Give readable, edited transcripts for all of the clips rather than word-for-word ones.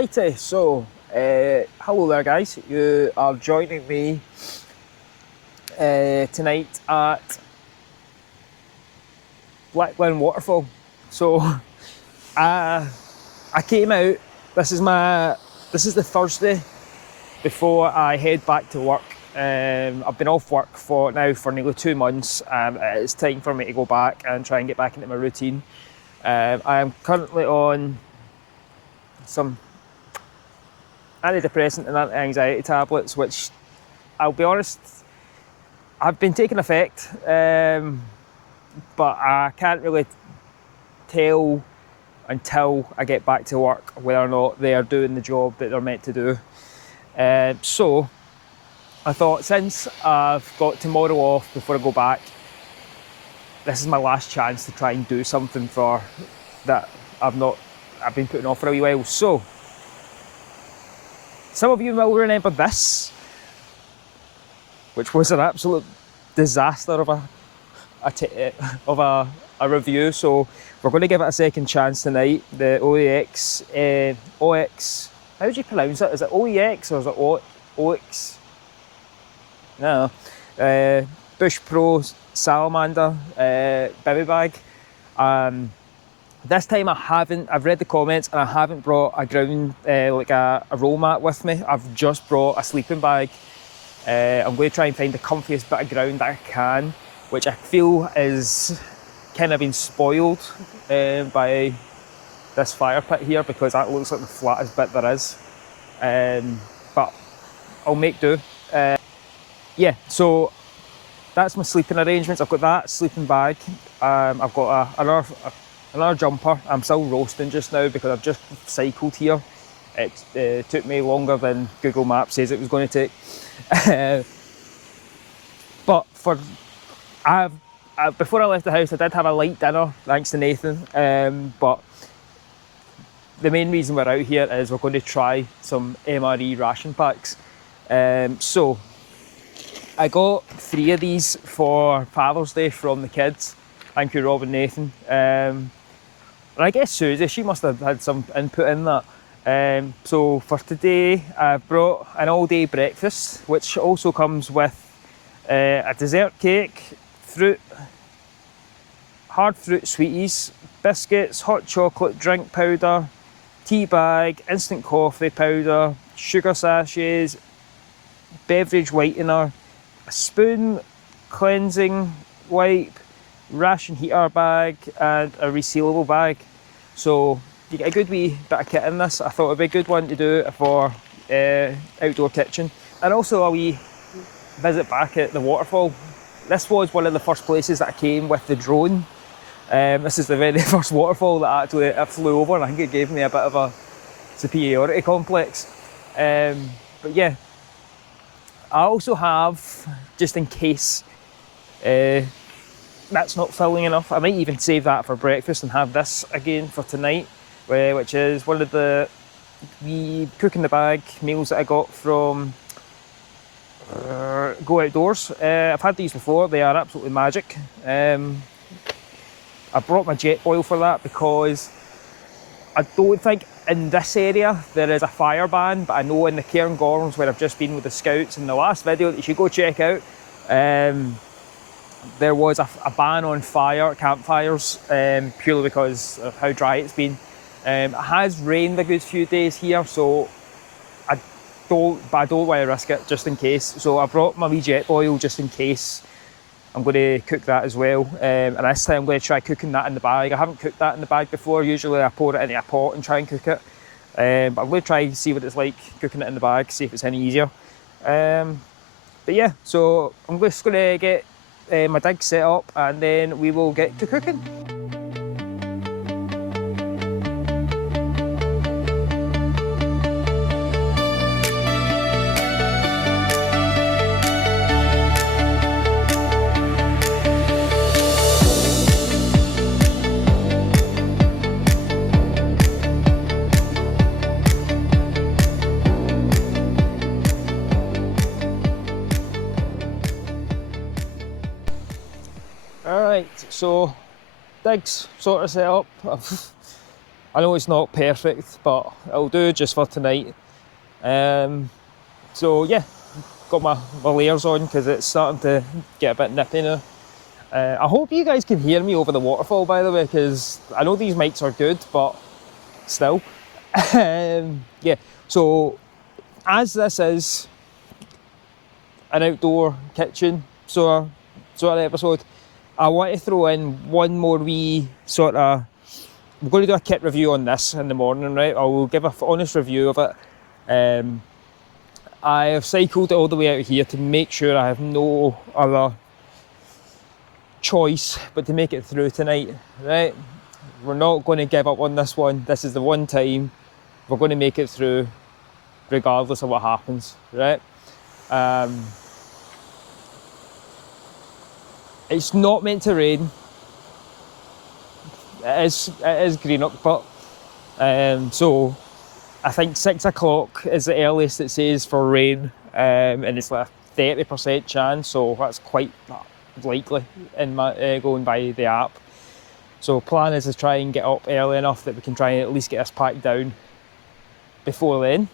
Alrighty, so hello there guys, you are joining me tonight at Black Linn Waterfall. So I came out, this is the Thursday before I head back to work. I've been off work for nearly 2 months, and it's time for me to go back and try and get back into my routine. I am currently on some antidepressant and anti-anxiety tablets, which I'll be honest, I've been taking effect, but I can't really tell until I get back to work whether or not they are doing the job that they're meant to do. So I thought, since I've got tomorrow off before I go back, this is my last chance to try and do something for that I've been putting off for a wee while. So some of you will remember this, which was an absolute disaster of a review. So we're going to give it a second chance tonight. The OX, how do you pronounce it? Is it OEX or is it OX? No. Bush Pro Salamander bivy bag. This time I've read the comments and I haven't brought a ground, like a roll mat with me. I've just brought a sleeping bag. I'm going to try and find the comfiest bit of ground that I can, which I feel is kind of been spoiled by this fire pit here, because that looks like the flattest bit there is. But I'll make do. Yeah, so that's my sleeping arrangements. I've got that sleeping bag. I've got another jumper. I'm still roasting just now because I've just cycled here. It took me longer than Google Maps says it was going to take. But before I left the house, I did have a light dinner, thanks to Nathan. But the main reason we're out here is we're going to try some MRE ration packs. So I got 3 of these for Father's Day from the kids. Thank you, Rob and Nathan. And I guess Susie, she must have had some input in that. So for today, I brought an all-day breakfast, which also comes with a dessert cake, hard fruit sweeties, biscuits, hot chocolate drink powder, tea bag, instant coffee powder, sugar sachets, beverage whitener, a spoon, cleansing wipe, ration heater bag, and a resealable bag. So you get a good wee bit of kit in this. I thought it'd be a good one to do for outdoor kitchen. And also a wee visit back at the waterfall. This was one of the first places that I came with the drone. This is the very first waterfall that I flew over, and I think it gave me a bit of a superiority complex. But yeah, I also have, just in case that's not filling enough, I might even save that for breakfast and have this again for tonight, which is one of the wee cook in the bag meals that I got from Go Outdoors. I've had these before, they are absolutely magic. I brought my jet boil for that because I don't think in this area there is a fire ban, but I know in the Cairngorms, where I've just been with the scouts in the last video that you should go check out, there was a ban on campfires, purely because of how dry it's been. It has rained a good few days here, so I don't want to risk it, just in case. So I brought my wee jet boil just in case. I'm going to cook that as well, and this time I'm going to try cooking that in the bag. I haven't cooked that in the bag before. Usually I pour it into a pot and try and cook it, but I'm going to try and see what it's like cooking it in the bag, see if it's any easier. But yeah, so I'm just going to get my dig set up, and then we will get to cooking. Alright, so dig's sort of set up. I've I know it's not perfect, but it'll do just for tonight. So yeah, got my layers on because it's starting to get a bit nippy now. I hope you guys can hear me over the waterfall, by the way, because I know these mics are good, but still. Yeah, so as this is an outdoor kitchen sort of episode, I want to throw in one more wee sort of. We're going to do a kit review on this in the morning, right? I will give an honest review of it. I have cycled it all the way out here to make sure I have no other choice but to make it through tonight, right? We're not going to give up on this one. This is the one time we're going to make it through regardless of what happens, right? It's not meant to rain. It is green up, but so I think 6 o'clock is the earliest it says for rain, and it's like a 30% chance, so that's quite likely in my going by the app. So plan is to try and get up early enough that we can try and at least get this packed down before then.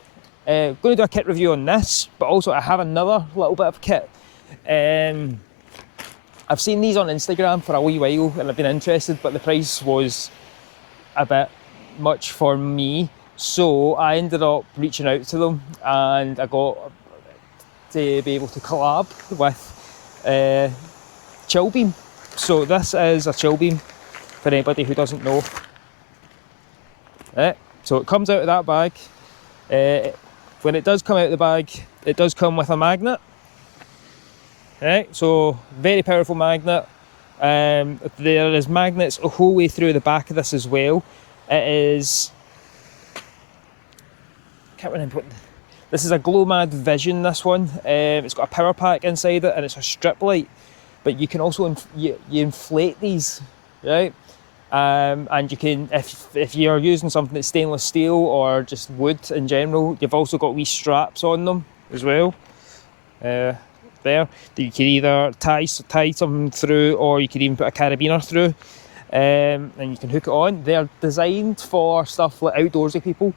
Going to do a kit review on this, but also I have another little bit of kit. I've seen these on Instagram for a wee while and I've been interested, but the price was a bit much for me. So I ended up reaching out to them and I got to be able to collab with chill beam. So this is a chill beam for anybody who doesn't know. So it comes out of that bag. When it does come out of the bag, it does come with a magnet. Right, so very powerful magnet. There is magnets the whole way through the back of this as well. It is, can't remember what, this is a Glomad Vision, this one. It's got a power pack inside it and it's a strip light, but you can also you inflate these, right? And you can, if you're using something that's stainless steel or just wood in general, you've also got wee straps on them as well. There, that you can either tie something through, or you can even put a carabiner through, and you can hook it on. They're designed for stuff like outdoorsy people,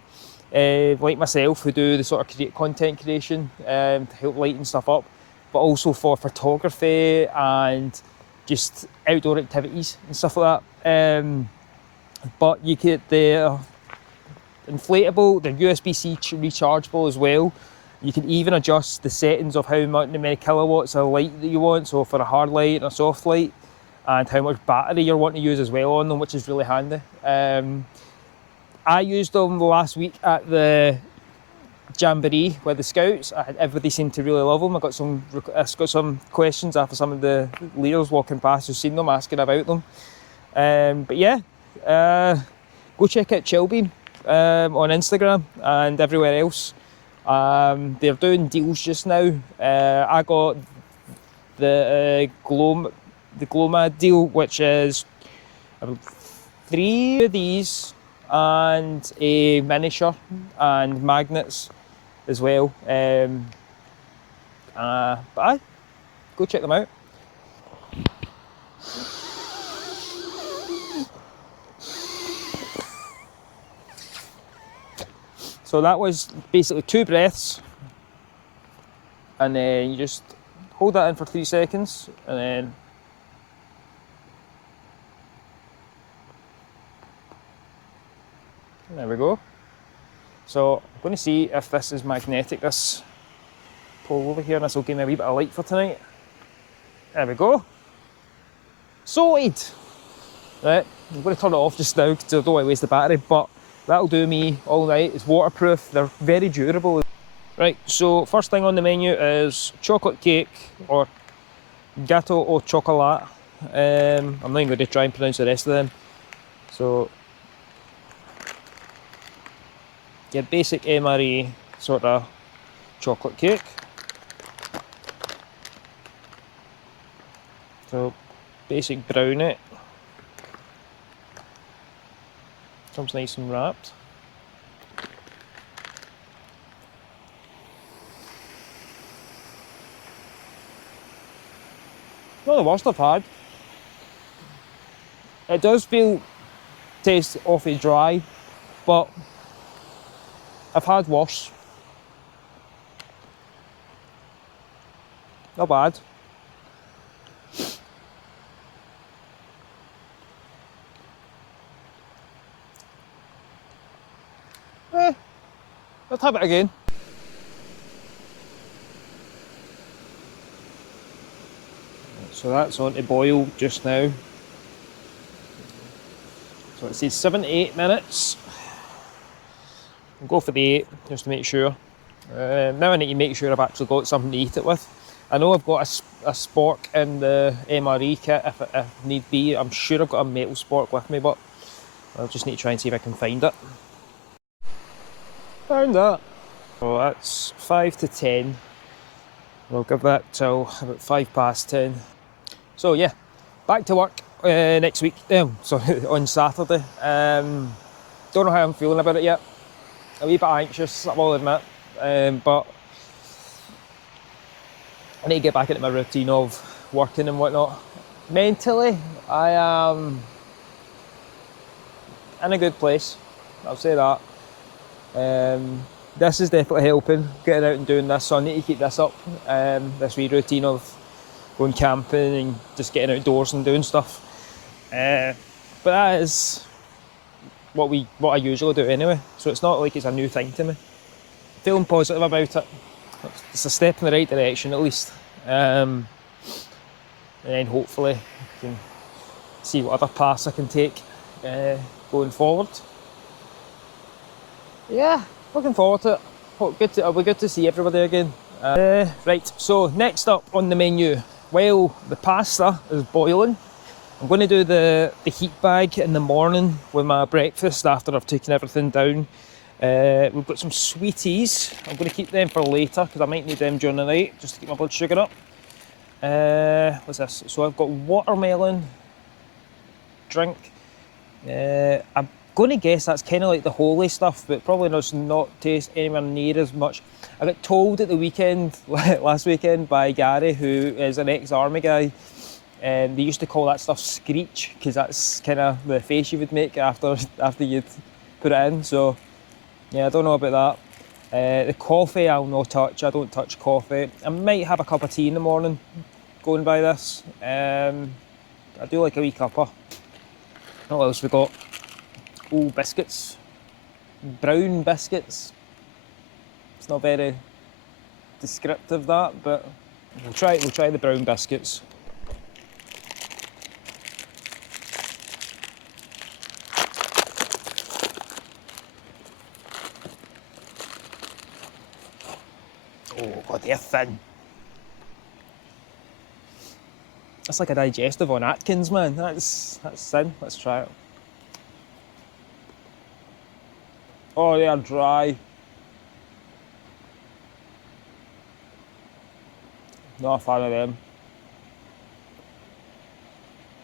like myself, who do the sort of content creation to help lighten stuff up, but also for photography and just outdoor activities and stuff like that. But you get the inflatable, they're USB-C rechargeable as well. You can even adjust the settings of how many kilowatts of light that you want, so for a hard light and a soft light, and how much battery you're wanting to use as well on them, which is really handy. I used them last week at the Jamboree with the Scouts. Everybody seemed to really love them. I got some questions after some of the leaders walking past who've seen them asking about them. But yeah, go check out Chillbeam on Instagram and everywhere else. They're doing deals just now. I got the Glomad deal, which is 3 of these and a miniature and magnets as well. But go check them out. So that was basically 2 breaths, and then you just hold that in for 3 seconds, and then there we go. So I'm going to see if this is magnetic, this pole over here, and this will give me a wee bit of light for tonight. There we go. Sorted! Right, I'm going to turn it off just now because I don't want to waste the battery, but that'll do me all night. It's waterproof, they're very durable. Right, so first thing on the menu is chocolate cake, or gâteau au chocolat. I'm not even going to try and pronounce the rest of them. So, your basic MRE sort of chocolate cake. So, basic brownie. Comes nice and wrapped. Not the worst I've had. It does taste awfully dry, but I've had worse. Not bad. Let's have it again. So that's on to boil just now. So it says 7 to 8 minutes. I'll go for the 8 just to make sure. Now I need to make sure I've actually got something to eat it with. I know I've got a spork in the MRE kit if need be. I'm sure I've got a metal spork with me, but I'll just need to try and see if I can find it. Found that. So that's 5 to 10. I'll give that till about 5 past 10. So yeah, back to work next week. Sorry, on Saturday. Don't know how I'm feeling about it yet. A wee bit anxious, I will admit, but I need to get back into my routine of working and whatnot. Mentally, I am in a good place, I'll say that. This is definitely helping, getting out and doing this, so I need to keep this up, this wee routine of going camping and just getting outdoors and doing stuff. But that is what I usually do anyway, so it's not like it's a new thing to me. Feeling positive about it. It's a step in the right direction at least. And then hopefully I can see what other paths I can take going forward. Yeah, looking forward to it. It'll be good to see everybody again. Right, so next up on the menu, while the pasta is boiling, I'm going to do the heat bag in the morning with my breakfast after I've taken everything down. We've got some sweeties. I'm going to keep them for later because I might need them during the night just to keep my blood sugar up. What's this? So I've got watermelon drink. I'm going to guess that's kind of like the holy stuff, but probably does not taste anywhere near as much. I got told at the weekend, last weekend, by Gary, who is an ex-army guy, and they used to call that stuff screech because that's kind of the face you would make after you'd put it in. So yeah, I don't know about that. The coffee I'll not touch. I don't touch coffee. I might have a cup of tea in the morning going by this. I do like a wee cuppa. What else we got? Oh, biscuits. Brown biscuits. It's not very descriptive, that, but we'll try the brown biscuits. Oh god, they're thin. That's like a digestive on Atkins, man. That's thin. Let's try it. Oh, they are dry. Not a fan of them.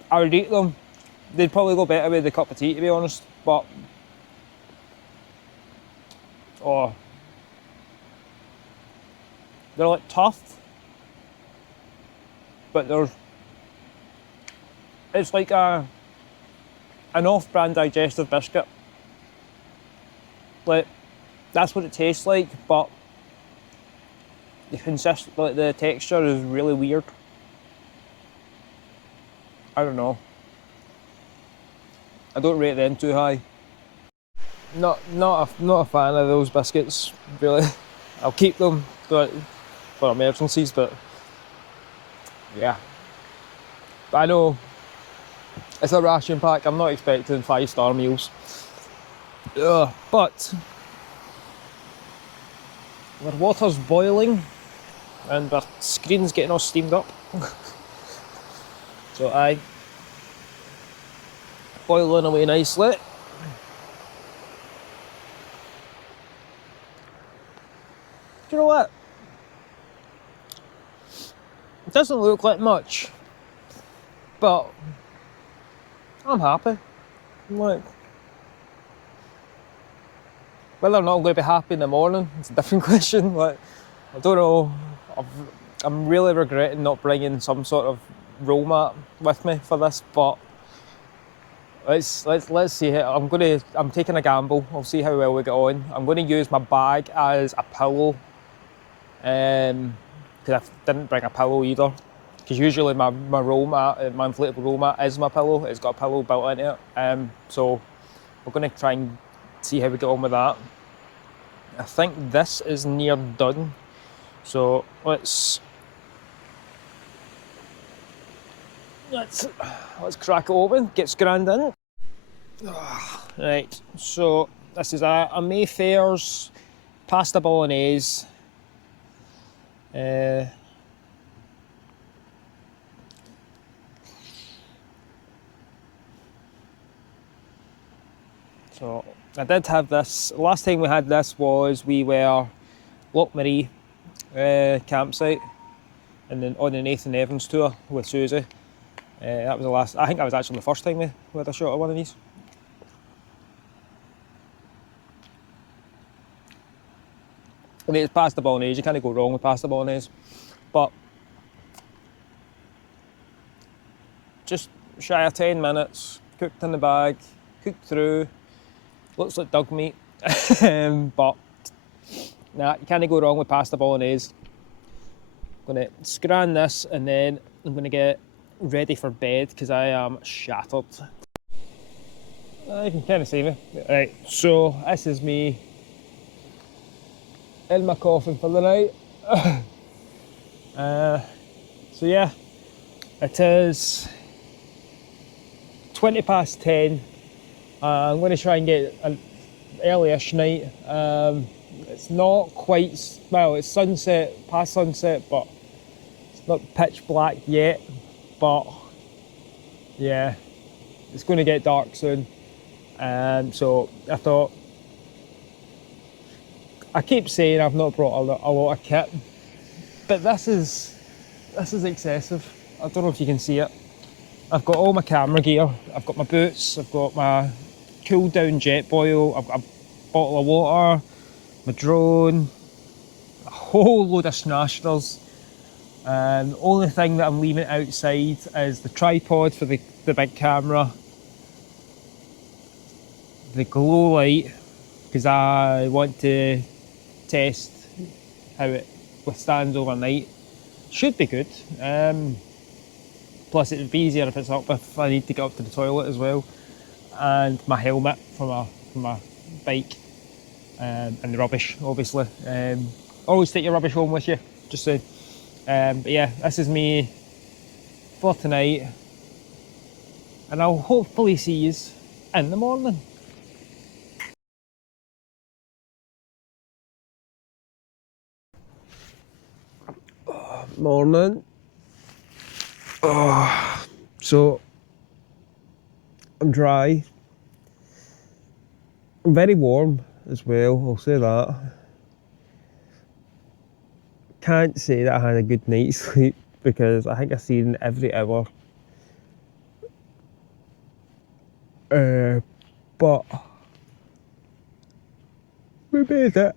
I would eat them. They'd probably go better with a cup of tea, to be honest, but oh, they're like tough, but it's like an off-brand digestive biscuit. Like, that's what it tastes like, but the texture is really weird. I don't know. I don't rate them too high. Not a fan of those biscuits, really. I'll keep them for emergencies, but yeah. But I know it's a ration pack. I'm not expecting 5-star meals. But our water's boiling and our screen's getting all steamed up. So I boiling away nicely. Do you know what? It doesn't look like much, but I'm happy. I'm like, whether or not I'm going to be happy in the morning, it's a different question. Like, I don't know. I'm really regretting not bringing some sort of roll mat with me for this, but let's see it. I'm taking a gamble. I'll see how well we get on. I'm gonna use my bag as a pillow. Because I didn't bring a pillow either. Because usually my roll mat, my inflatable roll mat is my pillow. It's got a pillow built into it. So we're gonna try and see how we get on with that. I think this is near done. So let's crack it open, get scranned in. Right, so this is a Mayfair's pasta bolognese. So I did have this. Last time we had this was we were Black Linn campsite, and then on the Nathan Evans tour with Susie. That was the last. I think that was actually the first time we had a shot of one of these. I mean, it's pasta bolognese. You can't go wrong with pasta bolognese, but just shy of 10 minutes, cooked in the bag, cooked through. Looks like dog meat, but nah, you can't go wrong with pasta bolognese. I'm gonna scran this and then I'm gonna get ready for bed because I am shattered. You can kind of see me. Right, so this is me in my coffin for the night. So yeah, it is 20 past 10. I'm going to try and get an early-ish night. It's not quite, well, it's sunset, past sunset, but it's not pitch black yet. But yeah, it's going to get dark soon. So I thought, I keep saying I've not brought a lot of kit, but this is excessive. I don't know if you can see it. I've got all my camera gear. I've got my boots. I've got my cool down jet boil. I've got a bottle of water, my drone, a whole load of snashters. And the only thing that I'm leaving outside is the tripod for the big camera, the glow light, because I want to test how it withstands overnight. Should be good. Plus it would be easier if it's up if I need to get up to the toilet as well. And my helmet for my bike, and the rubbish, obviously. Always take your rubbish home with you, just saying. But yeah, this is me for tonight, and I'll hopefully see you in the morning. Morning. So I'm dry. I'm very warm as well, I'll say that. Can't say that I had a good night's sleep because I think I seen every hour. But we made it.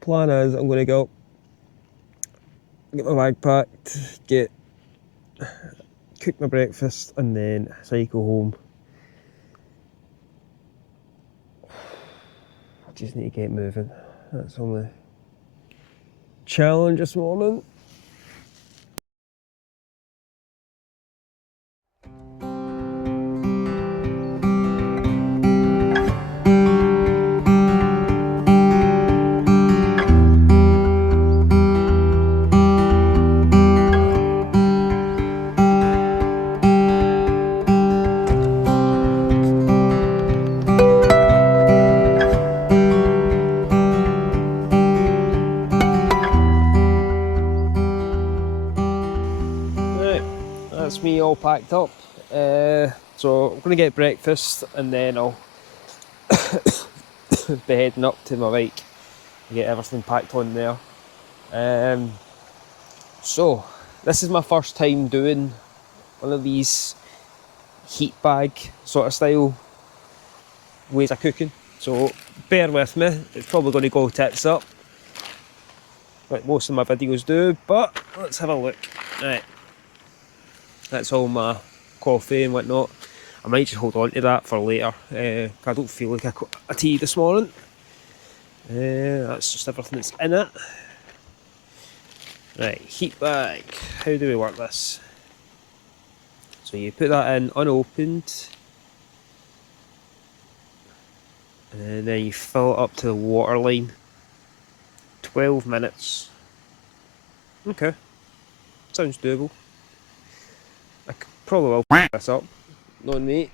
Plan is I'm going to go get my bag packed, cook my breakfast and then cycle home. I just need to get moving. That's the only challenge this morning. That's me all packed up. So I'm going to get breakfast and then I'll be heading up to my bike to get everything packed on there. So this is my first time doing one of these heat bag sort of style ways of cooking. So bear with me, it's probably going to go tits up. like most of my videos do, but let's have a look. Right, that's all my coffee and whatnot. I might just hold on to that for later. I don't feel like a tea this morning. That's just everything that's in it. Right, heat bag. How do we work this? So you put that in unopened, and then you fill it up to the water line. 12 minutes. Okay, sounds doable. I probably will pick this up, knowing me.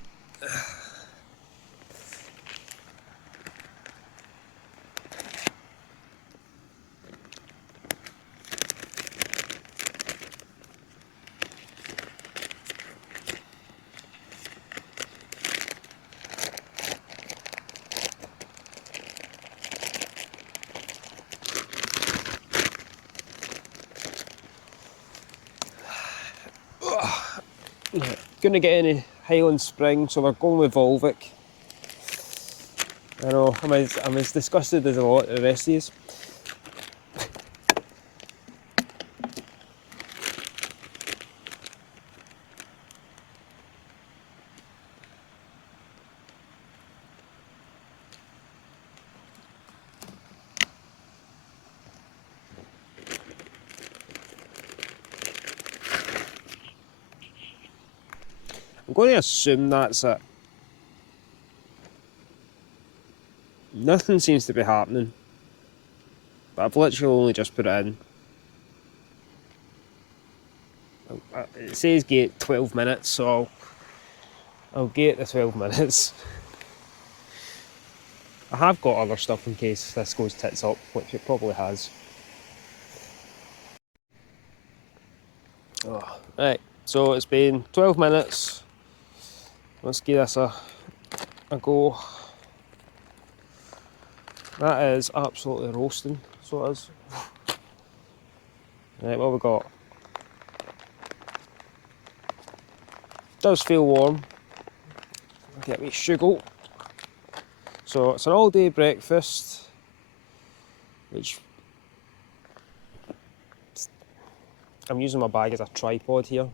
Gonna get any Highland Spring, so we're going with Volvic. I know, I'm as disgusted as a lot of the rest of these. I'm going to assume that's it. Nothing seems to be happening, but I've literally only just put it in. It says get 12 minutes, so I'll get the 12 minutes. I have got other stuff in case this goes tits up, which it probably has. Oh, right, so it's been 12 minutes. Let's give this a go. That is absolutely roasting, so it is. Right, what have we got? Does feel warm. Get me sugar. So it's an all-day breakfast, which I'm using my bag as a tripod here.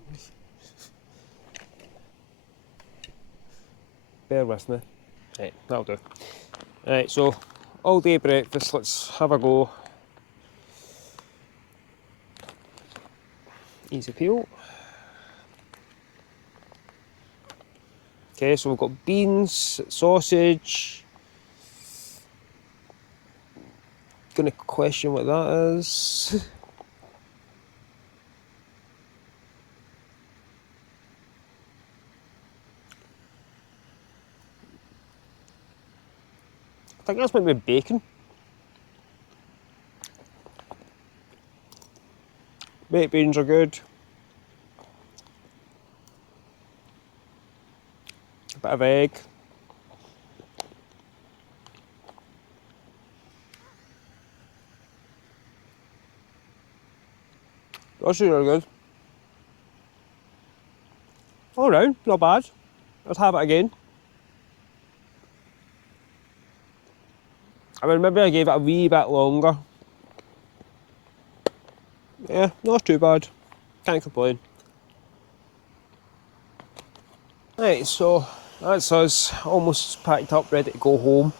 Bear with me. Right, that'll do. Right, so all-day breakfast. Let's have a go. Easy peel. Okay, so we've got beans, sausage. Gonna question what that is. I think that's maybe bacon. Baked beans are good. A bit of egg. That's really good. All round, not bad. Let's have it again. I mean, maybe I gave it a wee bit longer. Yeah, not too bad. Can't complain. Right, so that's us almost packed up, ready to go home.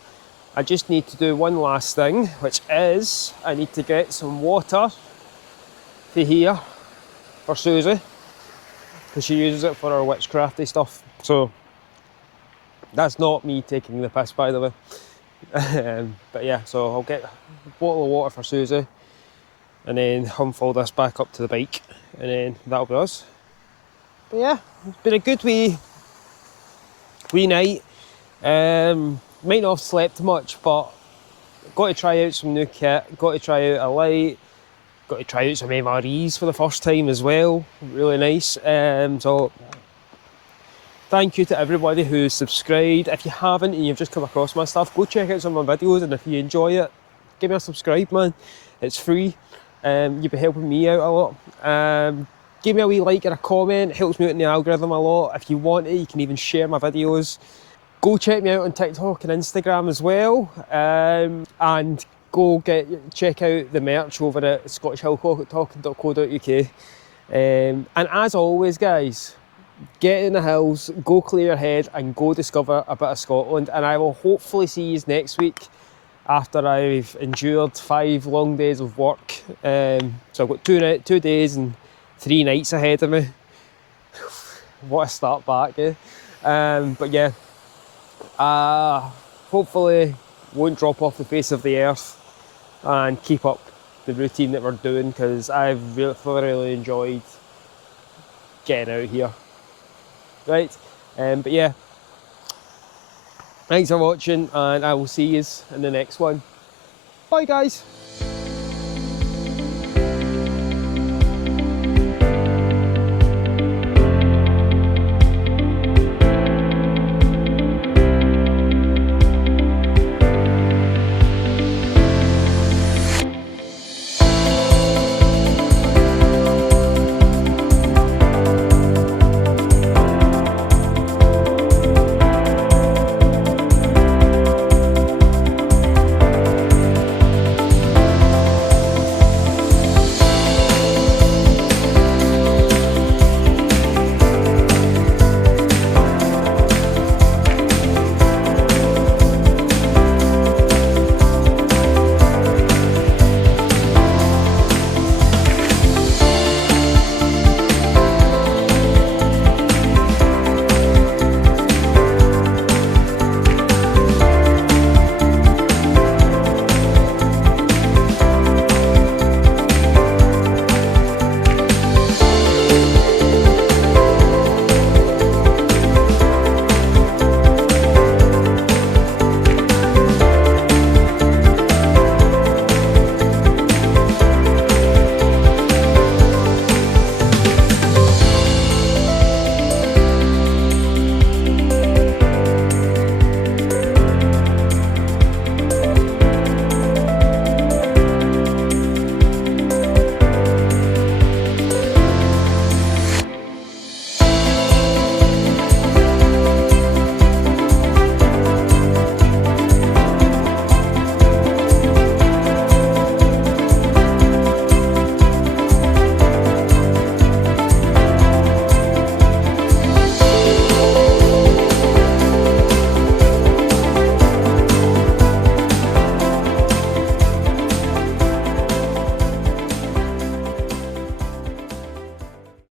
I just need to do one last thing, which is I need to get some water for here for Susie, because she uses it for her witchcrafty stuff. So that's not me taking the piss, by the way. But yeah, so I'll get a bottle of water for Susie, and then humful this back up to the bike, and then that'll be us. But yeah, it's been a good wee night. Might not have slept much, but got to try out some new kit, got to try out a light, got to try out some MREs for the first time as well. Really nice. So thank you to everybody who's subscribed. If you haven't and you've just come across my stuff, go check out some of my videos, and if you enjoy it, give me a subscribe, man. It's free. You'll be helping me out a lot. Give me a wee like and a comment, it helps me out in the algorithm a lot. If you want it, you can even share my videos. Go check me out on TikTok and Instagram as well. And go check out the merch over at scottishhilltalking.co.uk. And as always, guys, get in the hills, go clear your head, and go discover a bit of Scotland. And I will hopefully see you next week after I've endured 5 long days of work. So I've got 2 days and 3 nights ahead of me. What a start back, eh? But yeah, hopefully won't drop off the face of the earth and keep up the routine that we're doing, because I've really thoroughly enjoyed getting out here. Right, but yeah, thanks for watching, and I will see you in the next one. Bye, guys.